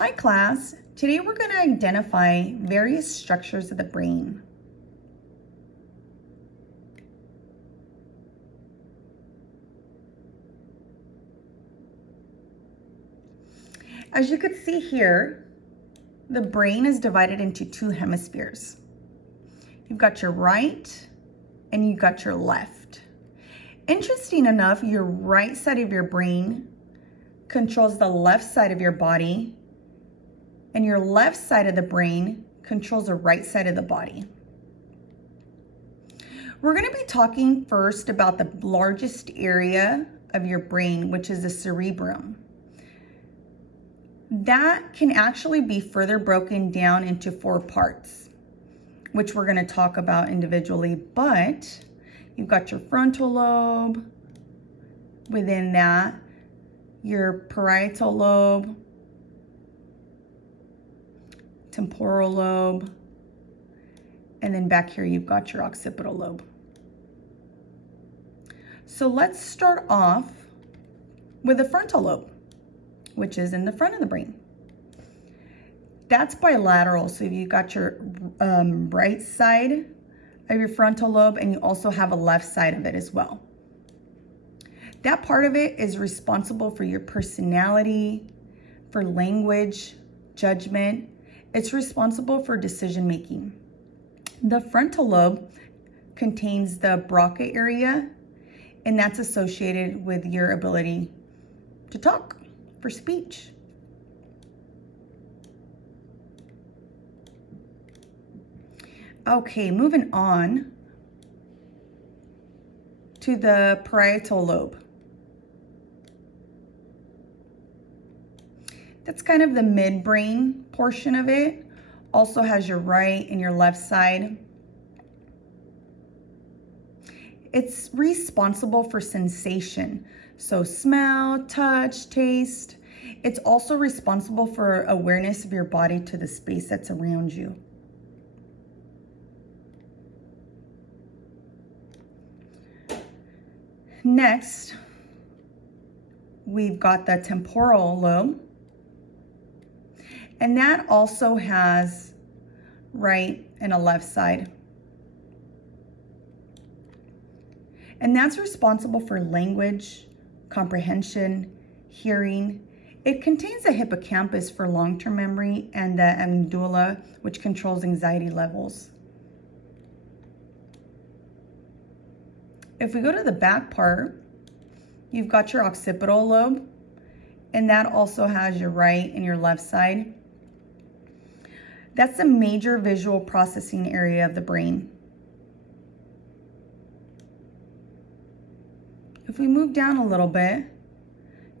Hi class, today we're going to identify various structures of the brain. As you could see here, the brain is divided into two hemispheres. You've got your right and you've got your left. Interesting enough, your right side of your brain controls the left side of your body, and your left side of the brain controls the right side of the body. We're going to be talking first about the largest area of your brain, which is the cerebrum. That can actually be further broken down into 4 parts, which we're going to talk about individually, but you've got your frontal lobe, within that, your parietal lobe, temporal lobe, and then back here you've got your occipital lobe. So let's start off with the frontal lobe, which is in the front of the brain. That's bilateral, so you've got your right side of your frontal lobe, and you also have a left side of it as well. That part of it is responsible for your personality, for language, judgment. It's responsible for decision making. The frontal lobe contains the Broca area, and that's associated with your ability to talk, for speech. Okay, moving on to the parietal lobe. That's kind of the midbrain portion of it. Also has your right and your left side. It's responsible for sensation, so smell, touch, taste. It's also responsible for awareness of your body to the space that's around you. Next, we've got the temporal lobe, and that also has right and a left side. And that's responsible for language, comprehension, hearing. It contains a hippocampus for long-term memory and the amygdala, which controls anxiety levels. If we go to the back part, you've got your occipital lobe, and that also has your right and your left side. That's a major visual processing area of the brain. If we move down a little bit,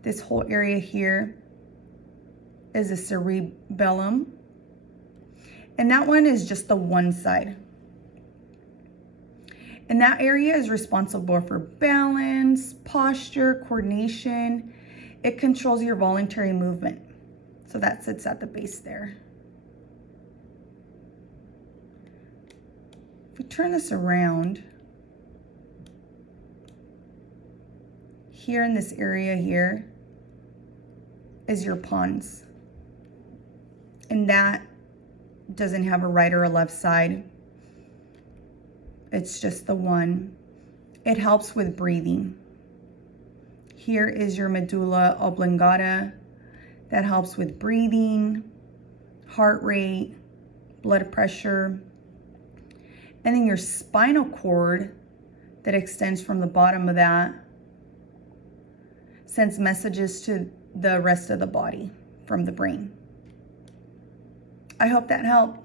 this whole area here is a cerebellum, and that one is just the one side. And that area is responsible for balance, posture, coordination. It controls your voluntary movement. So that sits at the base there. If we turn this around, here in this area here is your pons. And that doesn't have a right or a left side. It's just the one. It helps with breathing. Here is your medulla oblongata. That helps with breathing, heart rate, blood pressure. And then your spinal cord that extends from the bottom of that sends messages to the rest of the body from the brain. I hope that helped.